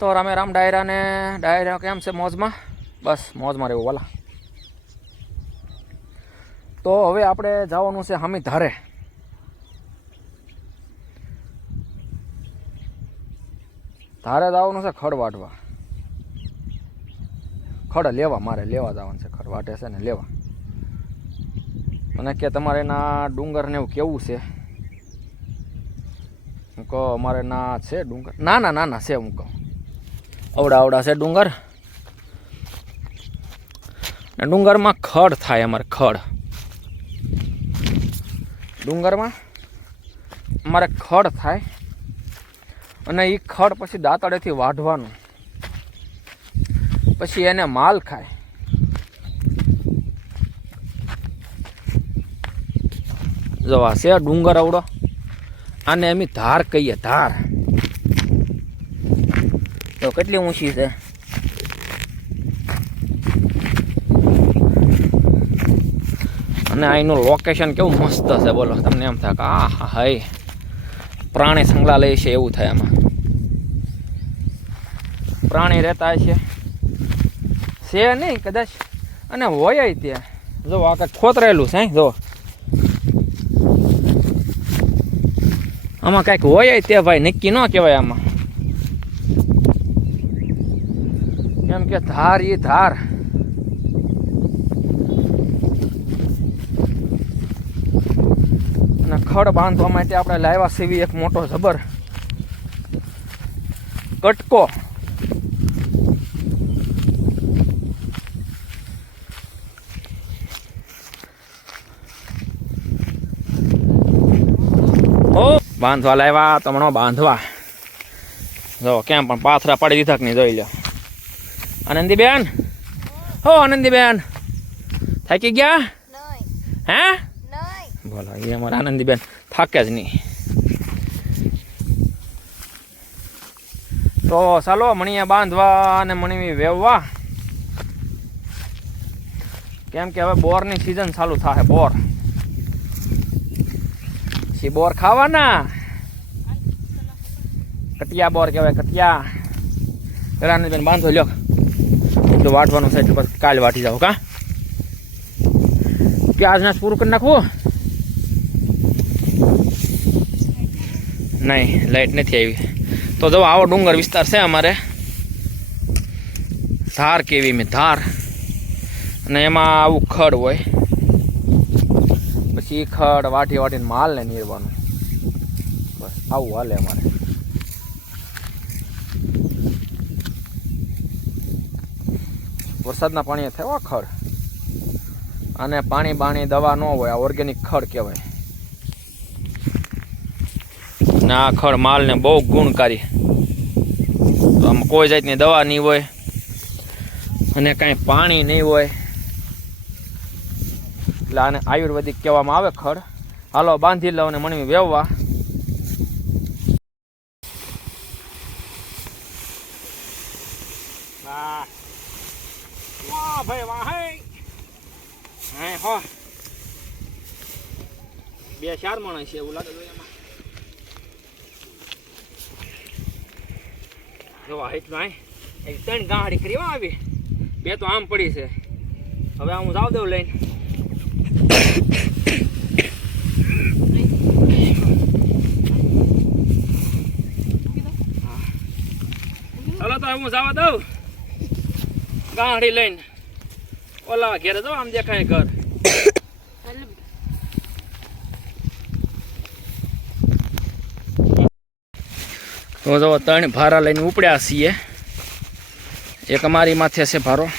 તો રામે રામ ડાયરાને ડાયરા કેમ છે મોજમાં? બસ, મોજમાં રહેવું, વાલા. તો હવે આપણે જવાનું છે હામી ધારે ધારે જવાનું છે ખડ વાટવા ખડ લેવા, મારે લેવા જવાનું છે ખડ. વાટે છે ને લેવા. મને કે તમારે ના ડુંગર ને એવું કેવું છે? હું કહું, અમારે ના છે ડુંગર. ના ના ના ના, છે, હું કહું. અવડા અવડા છે ડુંગર. ને ડુંગરમાં ખડ થાય અમારે, ખડ. ડુંગરમાં અમારે ખડ થાય અને એ ખડ પછી દાંતડેથી વાઢવાનું. પછી એને માલ ખાય. જવા છે ડુંગર અવડો આને એમ ધાર કહીએ, ધાર. તો કેટલી ઊંચી છે? અને અહીંનું લોકેશન કેવું મસ્ત છે, બોલો, તમને એમ થાય કે આ હા હાય, પ્રાણી સંગ્રહાલય છે, એવું થાય એમાં પ્રાણી રહેતા છે છે નહીં, કદાચ. અને હોય ત્યાં. જો, આ કંઈક ખોતરેલું છે જો. આમાં કાંઈક હોય તે ભાઈ, નક્કી ન કહેવાય આમાં કેમ કે ધાર એ ધાર. અને ખડ બાંધવા માટે આપણે લાવ્યા સેવી એક મોટો જબર. કટકો. બાંધવા લાવ્યા, તમણો બાંધવા. જો, કેમ પણ પાથરા પાડી દીધા કે નહીં જોઈ લો આનંદીબેન હો આનંદીબેન થાકી ગયા? હે? બોલો એ અમારા આનંદીબેન થાકે જ નહીં. તો ચાલો મણીયા બાંધવા અને મણી વેવવા. કેમ કે હવે બોરની સિઝન ચાલુ થાય બોર. પછી બોર ખાવાના. કટિયા બોર કહેવાય કટિયા. પેલા આનંદીબેન બાંધો લ્યો. તો વાટવાનું છે એટલે પછી કાલે વાટી જાવ કા? પ્યાજના પૂરું કરી નાખવું? નહીં લાઈટ નથી આવી. તો જો આવો ડુંગર વિસ્તાર છે અમારે. ધાર કેવી મેં, ધાર. અને એમાં આવું ખડ હોય. પછી ખડ વાટી વાટીને માલને નીરવાનું. બસ, આવું હાલે અમારે. વરસાદના પાણીએ થયો ખડ અને પાણી બાણી દવા ન હોય, આ ઓર્ગેનિક ખડ કહેવાય. ને આ ખડ માલને બહુ ગુણકારી. આમ કોઈ જાતની દવા નહીં હોય અને કાંઈ પાણી નહીં હોય. એટલે આને આયુર્વેદિક કહેવામાં આવે ખડ. હાલો, બાંધી લો અને મણવી વેવવા. વાહ વાહ ભાઈ, વાહ, હે. હે બે ચાર માણસ છે એવું લાગે છે એમાં. જો હાઈટમાં એક ત્રણ ગાડી કરી આવી. બે તો આમ પડી છે. હવે હું જાવ દઉં લઈને. ચાલો તો હું જવા દઉં. ગાડી લઈને. ઓલા, ઘેરે જાવ આમ દેખાય ઘર. તો જો, ત્રણ ભારા લઈને ઉપડ્યા છીએ. એક અમારી માથે છે ભારો.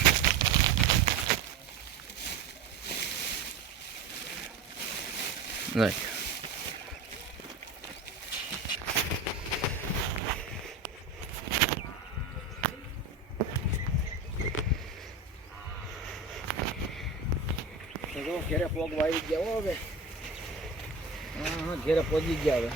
Right. ઘેરે પોગ વાળી ગયા હવે. હા હા ઘેરે પહોંચી ગયા હવે.